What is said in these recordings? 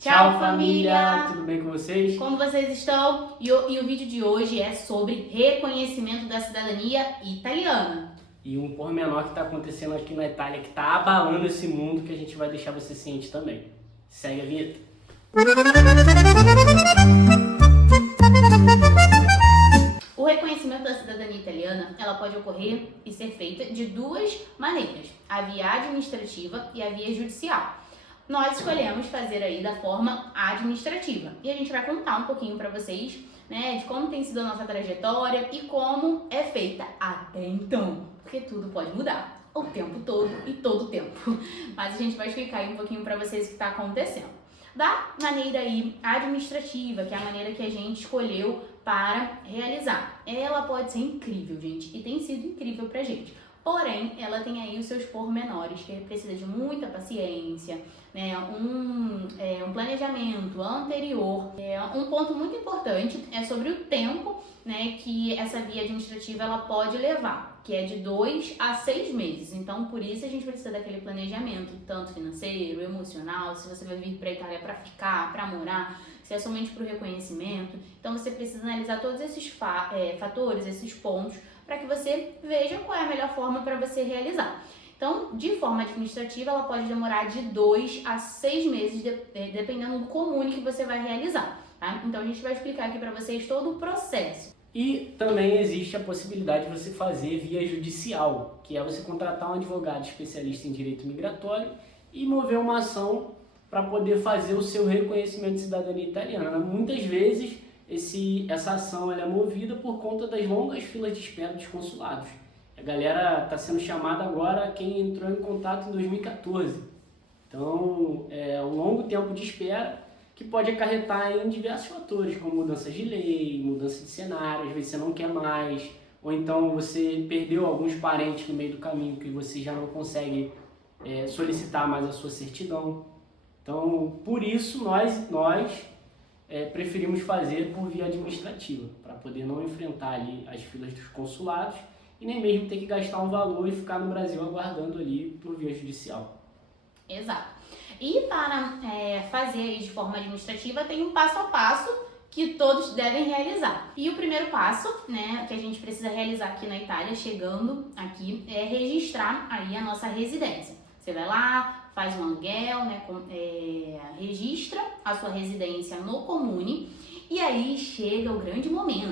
Tchau, família! Tudo bem com vocês? Como vocês estão? E o vídeo de hoje é sobre reconhecimento da cidadania italiana. E um pormenor que está acontecendo aqui na Itália, que está abalando esse mundo, que a gente vai deixar você ciente também. Segue a vinheta. O reconhecimento da cidadania italiana, ela pode ocorrer e ser feita de duas maneiras: a via administrativa e a via judicial. Nós escolhemos fazer aí da forma administrativa e a gente vai contar um pouquinho para vocês, né, de como tem sido a nossa trajetória e como é feita até então, porque tudo pode mudar o tempo todo e todo o tempo. Mas a gente vai explicar aí um pouquinho para vocês o que está acontecendo. Da maneira aí administrativa, que é a maneira que a gente escolheu para realizar. Ela pode ser incrível, gente, e tem sido incrível pra gente. Porém, ela tem aí os seus pormenores, que precisa de muita paciência, né? Um planejamento anterior. Um ponto muito importante é sobre o tempo, né, que essa via administrativa ela pode levar, que é de 2 a 6 meses. Então, por isso a gente precisa daquele planejamento, tanto financeiro, emocional, se você vai vir para a Itália para ficar, para morar, se é somente para o reconhecimento. Então, você precisa analisar todos esses fatores, esses pontos, para que você veja qual é a melhor forma para você realizar. Então, de forma administrativa, ela pode demorar de 2 a 6 meses, dependendo do comune que você vai realizar, tá? Então, a gente vai explicar aqui para vocês todo o processo. E também existe a possibilidade de você fazer via judicial, que é você contratar um advogado especialista em direito migratório e mover uma ação para poder fazer o seu reconhecimento de cidadania italiana. Muitas vezes, essa ação ela é movida por conta das longas filas de espera dos consulados. A galera está sendo chamada agora quem entrou em contato em 2014. Então, é um longo tempo de espera que pode acarretar em diversos fatores, como mudanças de lei, mudança de cenário, às vezes você não quer mais, ou então você perdeu alguns parentes no meio do caminho que você já não consegue solicitar mais a sua certidão. Então, por isso, nós preferimos fazer por via administrativa, para poder não enfrentar ali as filas dos consulados e nem mesmo ter que gastar um valor e ficar no Brasil aguardando ali por via judicial. Exato. E para fazer de forma administrativa tem um passo a passo que todos devem realizar. E o primeiro passo, né, que a gente precisa realizar aqui na Itália, chegando aqui, é registrar aí a nossa residência. Você vai lá, faz um aluguel, né, registra a sua residência no comune e aí chega o grande momento.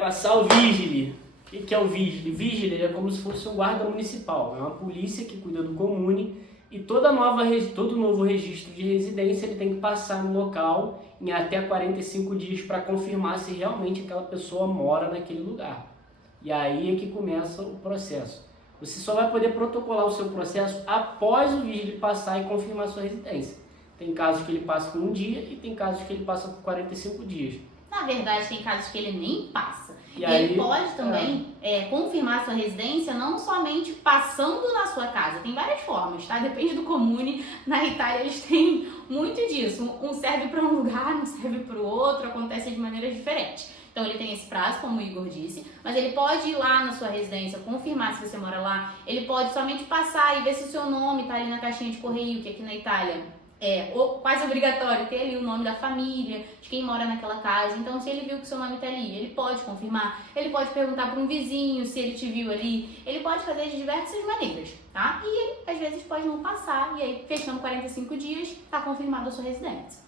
Passar o vigile. O que é o vigile? Vigile é como se fosse um guarda municipal, é uma polícia que cuida do comune e todo novo registro de residência ele tem que passar no local em até 45 dias para confirmar se realmente aquela pessoa mora naquele lugar. E aí é que começa o processo. Você só vai poder protocolar o seu processo após o vigile passar e confirmar a sua residência. Tem casos que ele passa com um dia e tem casos que ele passa por 45 dias. Na verdade, tem casos que ele nem passa. E aí, ele pode também confirmar a sua residência não somente passando na sua casa. Tem várias formas, tá? Depende do comune. Na Itália eles têm muito disso. Um serve para um lugar, um serve para o outro. Acontece de maneiras diferentes. Então ele tem esse prazo, como o Igor disse, mas ele pode ir lá na sua residência, confirmar se você mora lá. Ele pode somente passar e ver se o seu nome está ali na caixinha de correio, que aqui na Itália é quase obrigatório ter ali o nome da família, de quem mora naquela casa. Então, se ele viu que o seu nome está ali, ele pode confirmar, ele pode perguntar para um vizinho se ele te viu ali, ele pode fazer de diversas maneiras, tá? E ele, às vezes, pode não passar, e aí, fechando 45 dias, está confirmada a sua residência.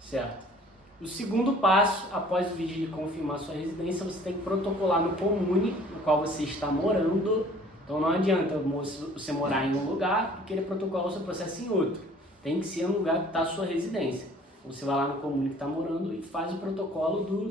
Certo. O segundo passo, após o vigile confirmar a sua residência, você tem que protocolar no comune no qual você está morando. Então, não adianta você morar em um lugar e querer protocolar o seu processo em outro. Tem que ser no lugar que está a sua residência. Você vai lá no comune que está morando e faz o protocolo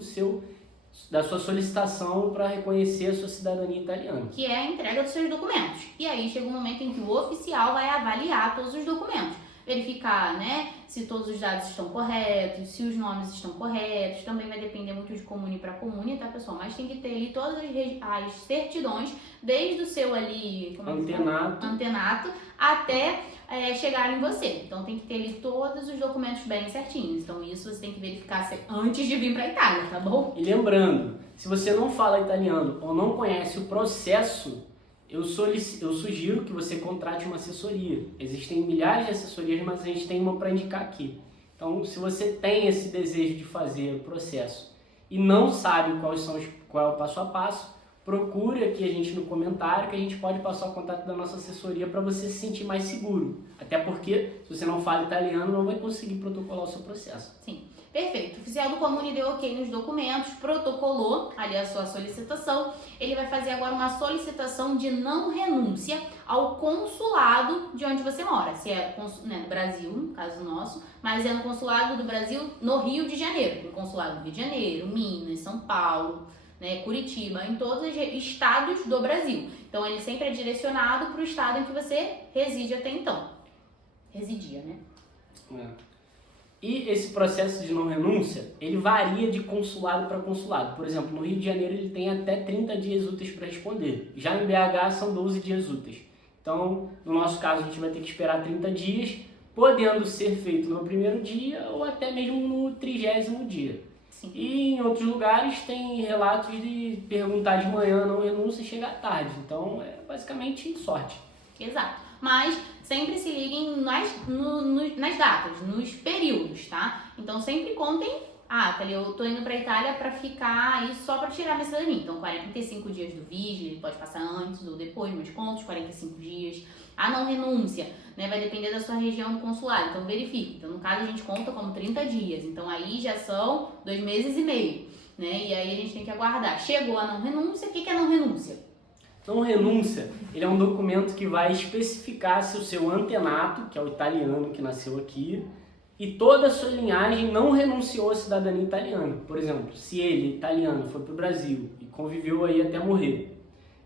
da sua solicitação para reconhecer a sua cidadania italiana. Que é a entrega dos seus documentos. E aí chega um momento em que o oficial vai avaliar todos os documentos. Verificar, né, se todos os dados estão corretos, se os nomes estão corretos. Também vai depender muito de comune para comune, tá, pessoal? Mas tem que ter ali todas as certidões, desde o seu ali antenato até chegar em você. Então tem que ter ali todos os documentos bem certinhos. Então isso você tem que verificar antes de vir para a Itália, tá bom? E lembrando, se você não fala italiano ou não conhece o processo, eu sugiro que você contrate uma assessoria. Existem milhares de assessorias, mas a gente tem uma para indicar aqui. Então, se você tem esse desejo de fazer o processo e não sabe qual é o passo a passo, procure aqui a gente no comentário que a gente pode passar o contato da nossa assessoria para você se sentir mais seguro. Até porque, se você não fala italiano, não vai conseguir protocolar o seu processo. Sim. Perfeito. O oficial do Comune deu ok nos documentos, protocolou ali a sua solicitação. Ele vai fazer agora uma solicitação de não renúncia ao consulado de onde você mora. Se é no Brasil, no caso nosso, mas é no consulado do Brasil no Rio de Janeiro. No consulado do Rio de Janeiro, Minas, São Paulo, né, Curitiba, em todos os estados do Brasil. Então ele sempre é direcionado para o estado em que você reside até então. Residia, né? E esse processo de não renúncia, ele varia de consulado para consulado. Por exemplo, no Rio de Janeiro ele tem até 30 dias úteis para responder. Já em BH são 12 dias úteis. Então, no nosso caso, a gente vai ter que esperar 30 dias, podendo ser feito no primeiro dia ou até mesmo no 30º dia. Sim. E em outros lugares tem relatos de perguntar de manhã não renúncia e chegar tarde. Então, é basicamente sorte. Exato. Mas sempre se liguem nas datas, nos períodos, tá? Então sempre contem, eu tô indo pra Itália pra ficar aí só pra tirar minha cidadania. Então 45 dias do vigília, ele pode passar antes ou depois, mas conta os 45 dias. A não renúncia, né, vai depender da sua região do consulado, então verifique. Então no caso a gente conta como 30 dias, então aí já são 2 meses e meio, né? E aí a gente tem que aguardar. Chegou a não renúncia, o que é não renúncia? Não renúncia, ele é um documento que vai especificar se o seu antenato, que é o italiano que nasceu aqui, e toda a sua linhagem não renunciou à cidadania italiana. Por exemplo, se ele, italiano, foi para o Brasil e conviveu aí até morrer,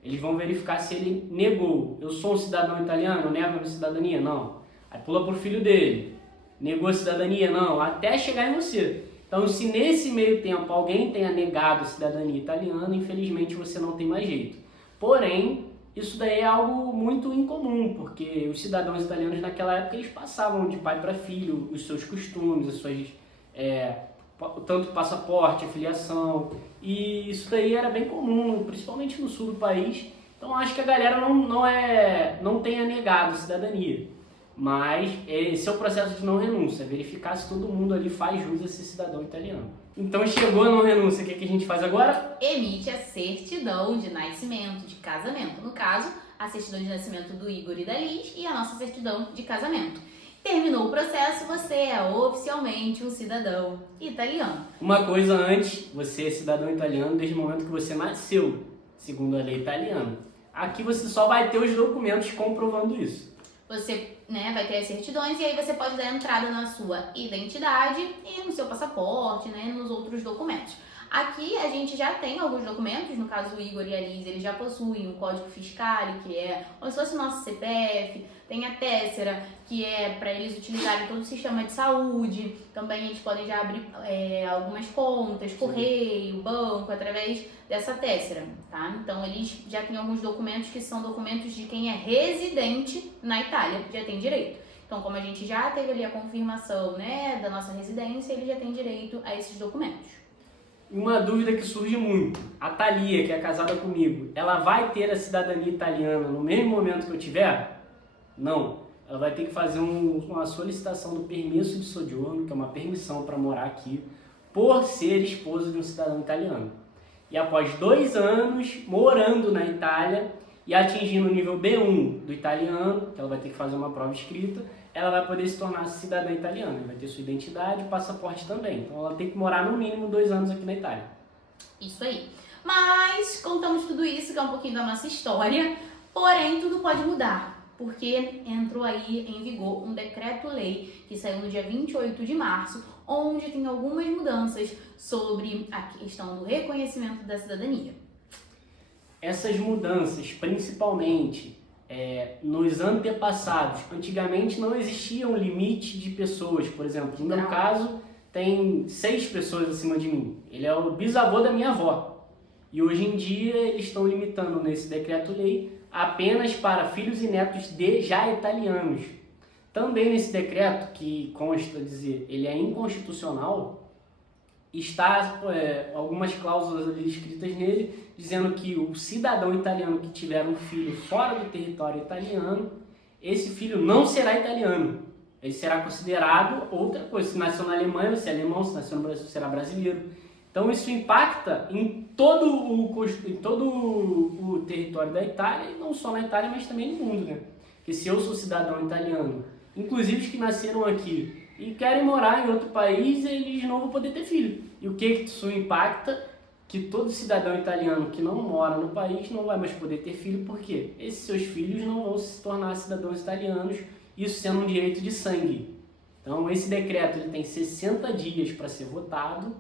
eles vão verificar se ele negou. Eu sou um cidadão italiano, nego a minha cidadania? Não. Aí pula para o filho dele, negou a cidadania? Não. Até chegar em você. Então, se nesse meio tempo alguém tenha negado a cidadania italiana, infelizmente você não tem mais jeito. Porém, isso daí é algo muito incomum, porque os cidadãos italianos naquela época eles passavam de pai para filho os seus costumes, as suas, tanto passaporte, filiação, e isso daí era bem comum, principalmente no sul do país. Então acho que a galera não tenha negado a cidadania, mas esse é o processo de não renúncia, verificar se todo mundo ali faz jus a ser cidadão italiano. Então chegou a não renúncia, o que a gente faz agora? Emite a certidão de nascimento, de casamento. No caso, a certidão de nascimento do Igor e da Liz e a nossa certidão de casamento. Terminou o processo, você é oficialmente um cidadão italiano. Uma coisa antes, você é cidadão italiano desde o momento que você nasceu, segundo a lei italiana. Aqui você só vai ter os documentos comprovando isso. Você, vai ter as certidões e aí você pode dar entrada na sua identidade e no seu passaporte, nos outros documentos. Aqui a gente já tem alguns documentos, no caso o Igor e a Liz, eles já possuem um código fiscal, que é como se fosse o nosso CPF, tem a Tessera, que é para eles utilizarem todo o sistema de saúde, também eles podem já abrir algumas contas, correio, banco, através dessa Tessera, tá? Então eles já têm alguns documentos que são documentos de quem é residente na Itália, já tem direito. Então, como a gente já teve ali a confirmação, da nossa residência, ele já tem direito a esses documentos. Uma dúvida que surge muito, a Thalia, que é casada comigo, ela vai ter a cidadania italiana no mesmo momento que eu tiver? Não, ela vai ter que fazer uma solicitação do permesso de soggiorno, que é uma permissão para morar aqui, por ser esposa de um cidadão italiano. E após 2 anos morando na Itália e atingindo o nível B1 do italiano, que ela vai ter que fazer uma prova escrita, ela vai poder se tornar cidadã italiana, vai ter sua identidade e passaporte também. Então ela tem que morar no mínimo 2 anos aqui na Itália. Isso aí. Mas contamos tudo isso, que é um pouquinho da nossa história, porém tudo pode mudar, porque entrou aí em vigor um decreto-lei que saiu no dia 28 de março, onde tem algumas mudanças sobre a questão do reconhecimento da cidadania. Essas mudanças, principalmente nos antepassados, antigamente não existia um limite de pessoas, por exemplo, no meu caso tem 6 pessoas acima de mim, ele é o bisavô da minha avó, e hoje em dia eles estão limitando nesse decreto-lei apenas para filhos e netos de já italianos. Também nesse decreto, que consta dizer, ele é inconstitucional, está algumas cláusulas ali escritas nele, dizendo que o cidadão italiano que tiver um filho fora do território italiano, esse filho não será italiano. ele será considerado outra coisa. Se nasceu na Alemanha, você é alemão, se nasceu no Brasil, será brasileiro. Então isso impacta em todo o território da Itália, e não só na Itália, mas também no mundo, né? Porque se eu sou cidadão italiano, inclusive os que nasceram aqui e querem morar em outro país, eles não vão poder ter filho. E o que isso impacta? Que todo cidadão italiano que não mora no país não vai mais poder ter filho, porque esses seus filhos não vão se tornar cidadãos italianos, isso sendo um direito de sangue. Então esse decreto ele tem 60 dias para ser votado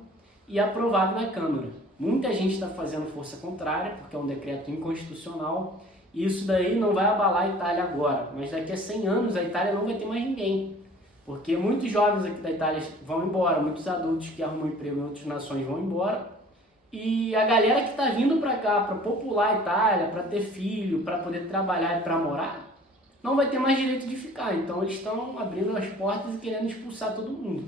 e aprovado na Câmara. Muita gente está fazendo força contrária, porque é um decreto inconstitucional, e isso daí não vai abalar a Itália agora, mas daqui a 100 anos a Itália não vai ter mais ninguém, porque muitos jovens aqui da Itália vão embora, muitos adultos que arrumam emprego em outras nações vão embora, e a galera que está vindo para cá para popular a Itália, para ter filho, para poder trabalhar e para morar, não vai ter mais direito de ficar. Então eles estão abrindo as portas e querendo expulsar todo mundo.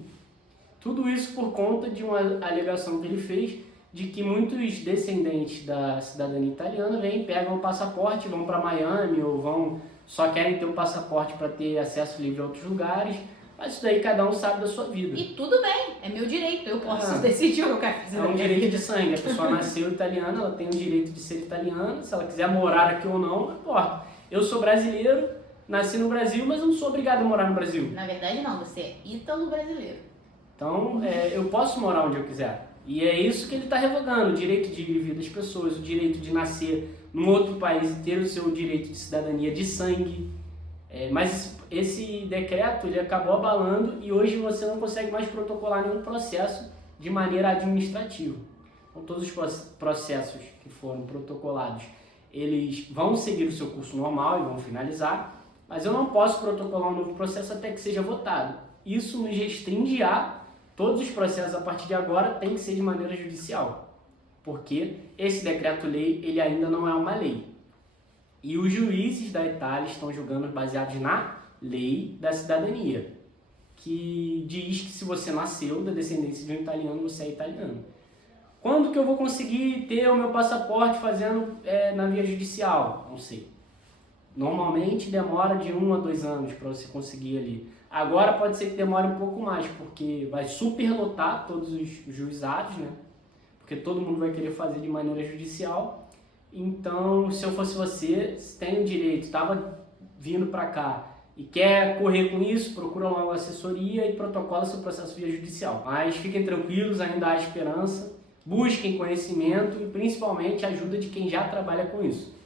Tudo isso por conta de uma alegação que ele fez de que muitos descendentes da cidadania italiana vêm, pegam o passaporte, vão para Miami ou só querem ter o passaporte para ter acesso livre a outros lugares. Mas isso daí cada um sabe da sua vida. E tudo bem, é meu direito, eu posso decidir o que eu quero fazer. É um direito de sangue, a pessoa nasceu italiana, ela tem o direito de ser italiana, se ela quiser morar aqui ou não importa. Eu sou brasileiro, nasci no Brasil, mas eu não sou obrigado a morar no Brasil. Na verdade não, você é ítalo-brasileiro. Então, eu posso morar onde eu quiser. E é isso que ele está revogando, o direito de vida das pessoas, o direito de nascer num outro país e ter o seu direito de cidadania de sangue. Mas esse decreto ele acabou abalando e hoje você não consegue mais protocolar nenhum processo de maneira administrativa. Então, todos os processos que foram protocolados, eles vão seguir o seu curso normal e vão finalizar, mas eu não posso protocolar um novo processo até que seja votado. Isso nos restringe a todos os processos a partir de agora têm que ser de maneira judicial, porque esse decreto-lei ele ainda não é uma lei. E os juízes da Itália estão julgando baseados na lei da cidadania, que diz que se você nasceu da descendência de um italiano, você é italiano. Quando que eu vou conseguir ter o meu passaporte fazendo na via judicial? Não sei. Normalmente demora de 1 a 2 anos para você conseguir ali. Agora pode ser que demore um pouco mais, porque vai superlotar todos os juizados, né? Porque todo mundo vai querer fazer de maneira judicial. Então, se eu fosse você, se tem o direito, estava vindo para cá e quer correr com isso, procura lá uma assessoria e protocola seu processo via judicial. Mas fiquem tranquilos, ainda há esperança, busquem conhecimento e principalmente a ajuda de quem já trabalha com isso.